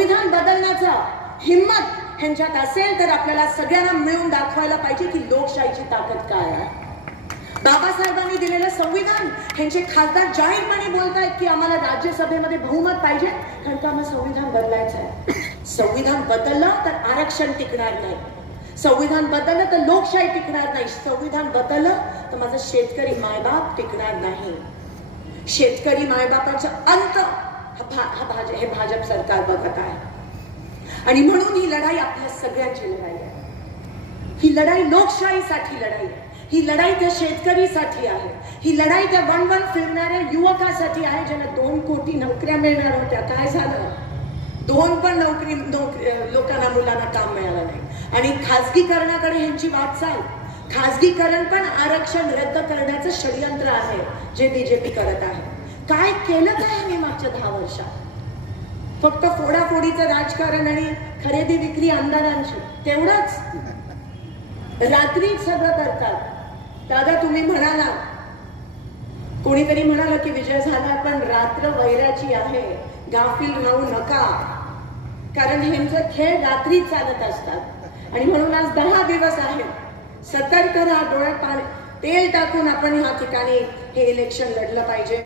संविधान बदलण्याचा हिंमत ह्यांच्यात असेल तर आपल्याला सगळ्यांना मिळून दाखवायला पाहिजे की लोकशाहीची ताकद काय आहे. बाबासाहेबांनी दिलेलं संविधान ह्यांचे खासदार जाहीरपणे बोलतायत की आम्हाला राज्यसभेमध्ये बहुमत पाहिजे कारण का आम्हाला संविधान बदलायचं आहे. संविधान बदललं तर आरक्षण टिकणार नाही. संविधान बदललं तर लोकशाही टिकणार नाही. संविधान बदललं तर माझा शेतकरी मायबाप टिकणार नाही. शेतकरी मायबापाचा अंत हा हा भाज हे भाजप सरकार बघत आहे. आणि म्हणून ही लढाई आपल्या सगळ्यांची लढाई आहे. ही लढाई लोकशाहीसाठी लढाई आहे. ही लढाई त्या शेतकरीसाठी आहे. ही लढाई त्या वन वन फिरणाऱ्या युवकासाठी आहे ज्यांना दोन कोटी नोकऱ्या मिळणार होत्या. काय झालं? दोन पण नोकरी नोकरी लोकांना मुलांना काम मिळालं नाही. आणि खाजगीकरणाकडे ह्यांची वाटचाल खाजगीकरण पण आरक्षण रद्द करण्याचं षडयंत्र आहे जे बीजेपी करत आहे. केलं काय मी मागच्या दहा वर्षात? फक्त फोडाफोडीचं राजकारण आणि खरेदी विक्री आमदारांची तेवढंच. रात्री सगळं करतात. दादा तुम्ही म्हणाला. कोणीतरी म्हणाला की विजय झाला पण रात्र वैराची आहे. गाफील राहू नका. कारण ह्यांचे खेळ रात्री चालत असतात. आणि म्हणून आज दहा दिवस आहेत. सतर्क राहा डोळ्यात पाणी तेल टाकून आपण ह्या ठिकाणी हे इलेक्शन लढलं पाहिजे.